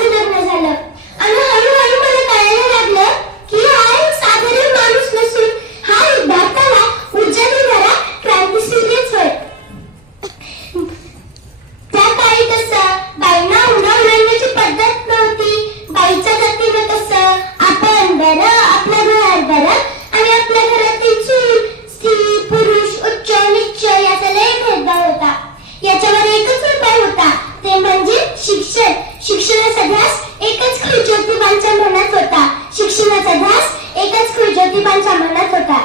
माझं लग्न झालं आणि हळूहळू मला कळायला लागलं की हा एक साधारण माणूस नसून हा एक भारताला ऊर्जा देणारा क्रांतिसूर्यच होय. त्या काळी कसं बाईंना उन्हा ओलांडण्याची पद्धत नव्हती. बाईच्या जातीनं कसं आपण बरं, आपलं घर बरं आणि आपल्या घरातील चूल, स्त्री, पुरुष, उच्च नीच याचा लय भेदभाव होता. याच्यावर एकच उपाय होता, ते म्हणजे शिक्षण. शिक्षणाचा ध्यास एकच ज्योतिबांच्या मनात होता. शिक्षणाचा ध्यास एकच ज्योतिबांच्या मनात होता.